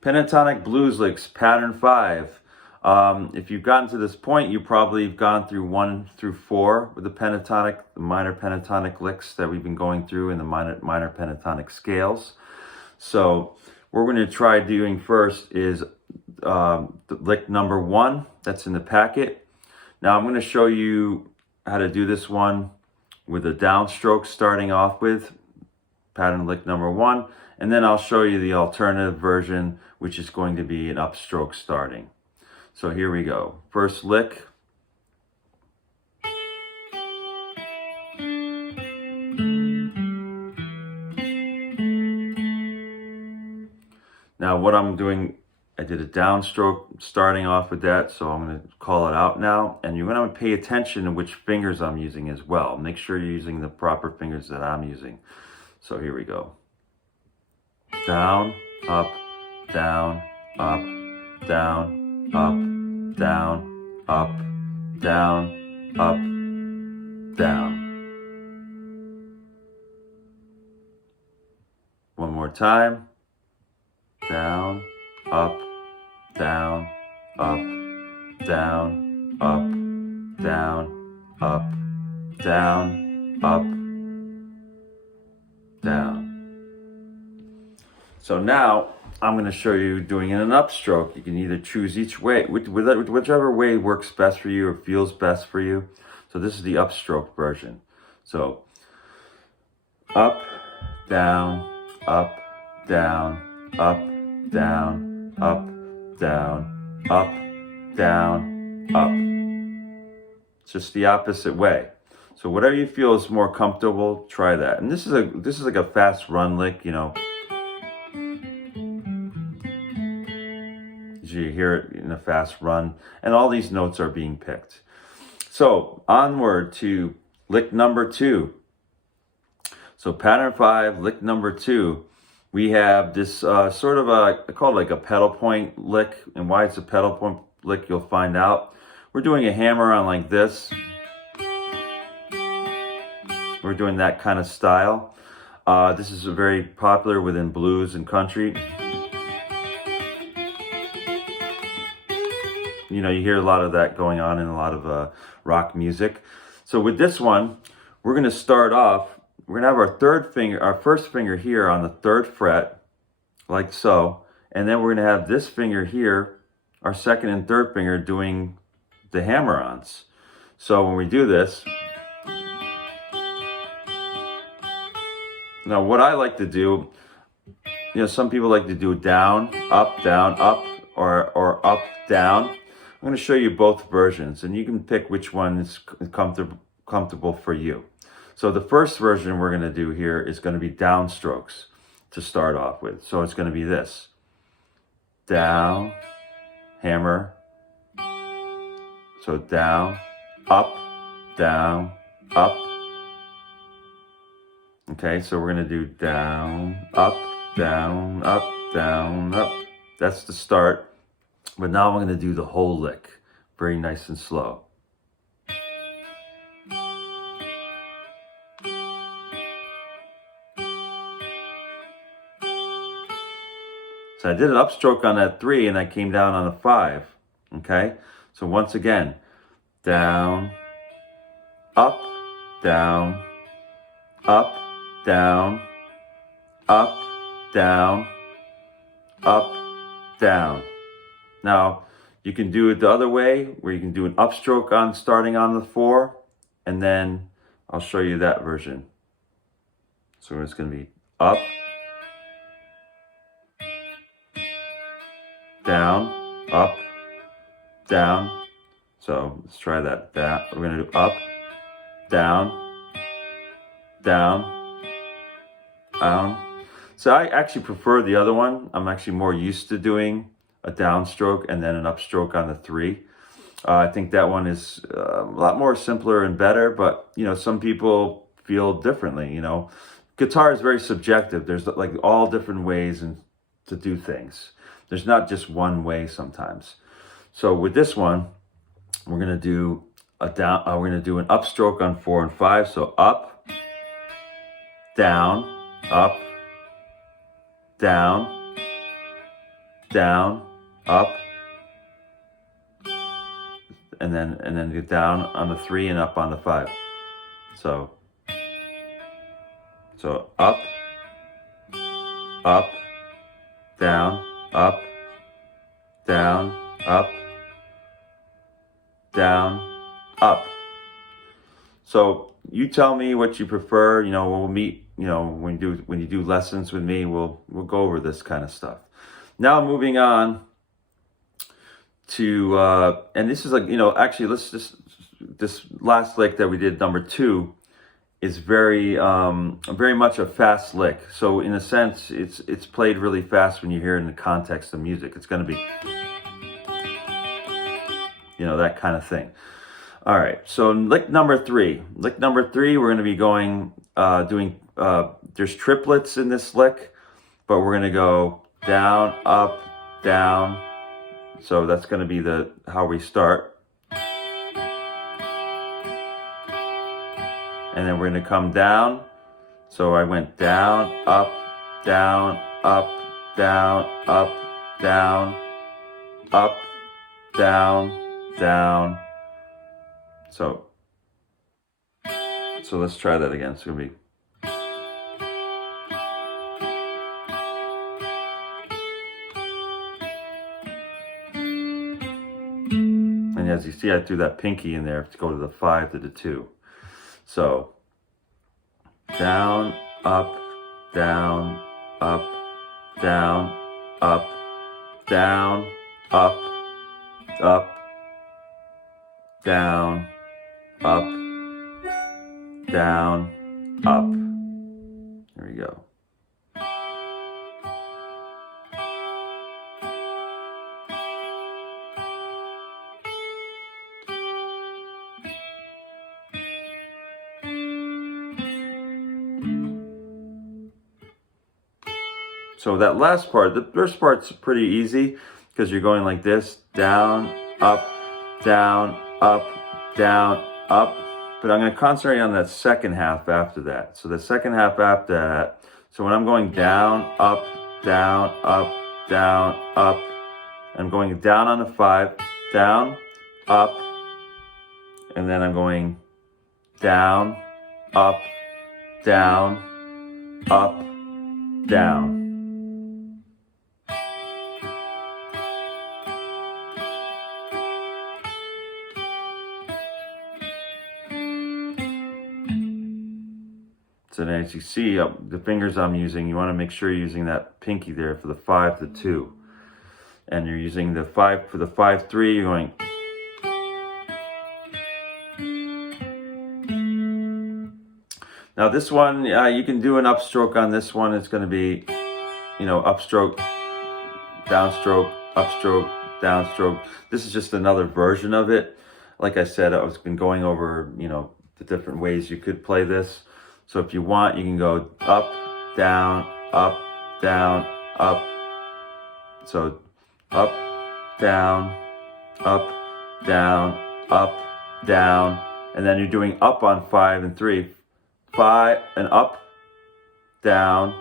Pentatonic blues licks, pattern 5. If you've gotten to this point, you probably have gone through 1 through 4 with the pentatonic, the minor pentatonic licks that we've been going through in the minor pentatonic scales. So what we're going to try doing first is the lick number 1 that's in the packet. Now I'm going to show you how to do this one with a downstroke starting off with pattern lick number 1, and then I'll show you the alternative version, which is going to be an upstroke starting. So here we go. First lick. Now what I'm doing, I did a downstroke starting off with that, so I'm going to call it out now, and you're going to pay attention to which fingers I'm using as well. Make sure you're using the proper fingers that I'm using. So here we go. Down, up, down, up, down, up, down, up, down, up, down. One more time. Down, up, down, up, down, up, down, up, down, up, down. So now I'm going to show you doing it in an upstroke. You can either choose each way, whichever way works best for you or feels best for you. So this is the upstroke version. So up, down, up, down, up, down, up, down, up, down, up. It's just the opposite way. So whatever you feel is more comfortable, try that. And this is like a fast run lick, you know. You hear it in a fast run, and all these notes are being picked. So onward to lick number 2. So pattern 5, lick number 2. We have this sort of I call it like a pedal point lick. And why it's a pedal point lick, you'll find out. We're doing a hammer on like this. We're doing that kind of style. This is very popular within blues and country. You know, you hear a lot of that going on in a lot of rock music. So with this one, we're going to start off. We're going to have our first finger here on the 3rd fret, like so. And then we're going to have this finger here, our 2nd and 3rd finger, doing the hammer-ons. So when we do this, now what I like to do, you know, some people like to do down, up, or up, down. I'm going to show you both versions, and you can pick which one is comfortable for you. So the first version we're going to do here is going to be downstrokes to start off with. So it's going to be this. Down, hammer. So down, up, down, up. Okay, so we're going to do down, up, down, up, down, up. That's the start. But now I'm going to do the whole lick, very nice and slow. So I did an upstroke on that 3 and I came down on a 5. Okay? So once again, down, up, down, up, down, up, down, up, down. Now, you can do it the other way, where you can do an upstroke on starting on the 4, and then I'll show you that version. So it's going to be up, down, up, down. So let's try that. We're going to do up, down, down, down. So I actually prefer the other one. I'm actually more used to doing a downstroke and then an upstroke on the 3. I think that one is a lot more simpler and better, but you know, some people feel differently. You know, guitar is very subjective. There's like all different ways to do things. There's not just one way sometimes. So with this one, we're gonna do we're gonna do an upstroke on 4 and 5. So up, down, up, down, down, up, and then get down on the 3 and up on the 5. So up, up, down, up, down, up, down, up. So you tell me what you prefer. You know, we'll meet. You know, when you do lessons with me, we'll go over this kind of stuff. Now moving on to and this is like, you know, actually let's just, this last lick that we did, number 2, is very much a fast lick. So in a sense, it's played really fast when you hear it in the context of music. It's going to be, you know, that kind of thing. All right, so lick number 3. Lick number 3, we're going to be going doing. There's triplets in this lick, but we're going to go down, up, down. So that's going to be how we start. And then we're going to come down. So I went down, up, down, up, down, up, down, up, down, down. So let's try that again. It's going to be. And as you see, I threw that pinky in there to go to the 5 to the 2. So down, up, down, up, down, up, down, up, up, down, up, down, up. There we go. So that last part, the first part's pretty easy because you're going like this, down, up, down, up, down, up. But I'm going to concentrate on that second half after that. So the second half after that, so when I'm going down, up, down, up, down, up, I'm going down on the 5, down, up, and then I'm going down, up, down, up, down. So then as you see, the fingers I'm using, you want to make sure you're using that pinky there for the 5 to 2. And you're using the 5 for the 5-3, you're going. Now this one, you can do an upstroke on this one. It's going to be, you know, upstroke, downstroke, upstroke, downstroke. This is just another version of it. Like I said, I've been going over, you know, the different ways you could play this. So if you want, you can go up, down, up, down, up. So up, down, up, down, up, down. And then you're doing up on 5 and 3. 5 and up, down,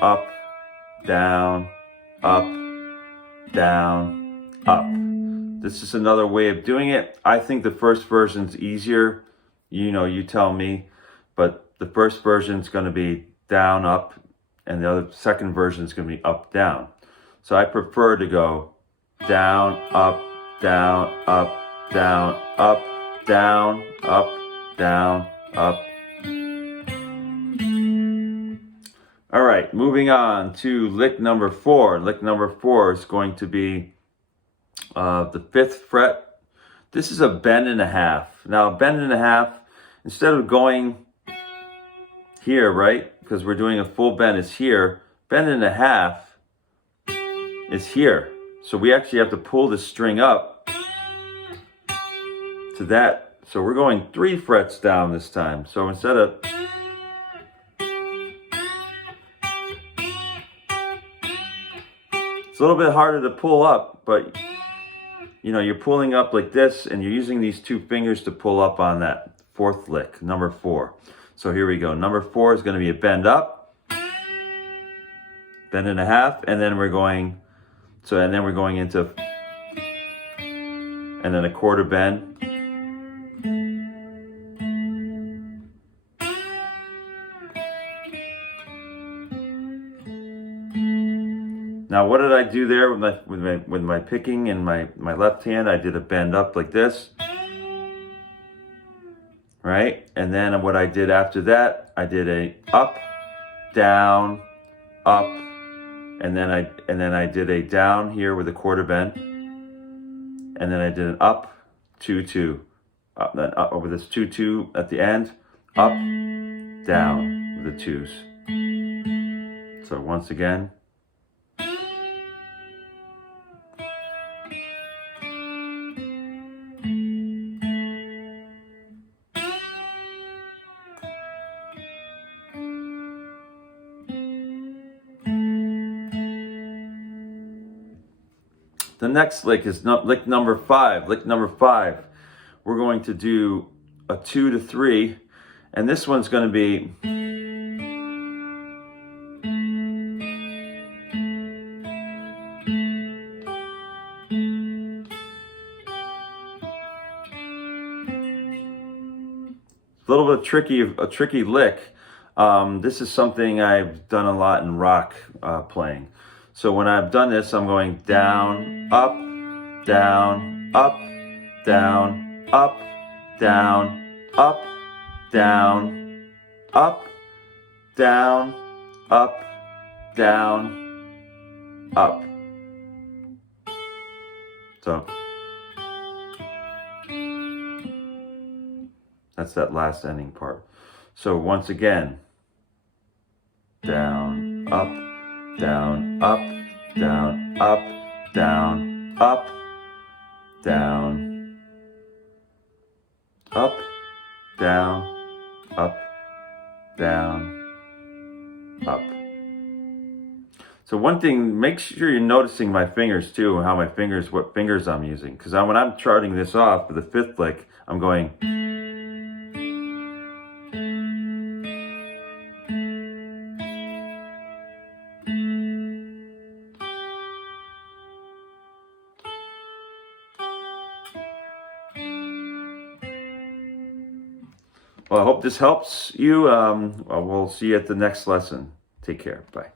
up, down, up, down, up. This is another way of doing it. I think the first version's easier. You know, you tell me. But the first version is going to be down, up, and the second version is going to be up, down. So I prefer to go down, up, down, up, down, up, down, up, down, up. All right, moving on to lick number 4. Lick number 4 is going to be the 5th fret. This is a bend and a half. Now, a bend and a half, instead of going here, right? Because we're doing a full bend is here. Bend and a half is here. So we actually have to pull the string up to that. So we're going 3 frets down this time. So instead of, it's a little bit harder to pull up, but you know, you're pulling up like this and you're using these 2 fingers to pull up on that 4th lick, number 4. So here we go. Number 4 is going to be a bend up, bend and a half, and then we're going So, and then we're going into, and then a quarter bend. Now, what did I do there with my picking and my left hand? I did a bend up like this, right? And then what I did after that, I did a up, down, up, and then I did a down here with a quarter bend, and then I did an up, 2-2, up, then up over this 2-2 at the end, up, down with the twos. So once again. The next lick is lick number 5. Lick number 5, we're going to do a 2-3, and this one's going to be a little bit tricky lick. This is something I've done a lot in rock playing. So when I've done this, I'm going down, up, down, up, down, up, down, up, down, up, down, up, down, up. So that's that last ending part. So once again, down, up, down, up, down, up, down, up, down, up, down, up, down, up. So one thing, make sure you're noticing my fingers too, how what fingers I'm using. Because when I'm charting this off for the 5th lick, I'm going. Well, I hope this helps you. We'll see you at the next lesson. Take care. Bye.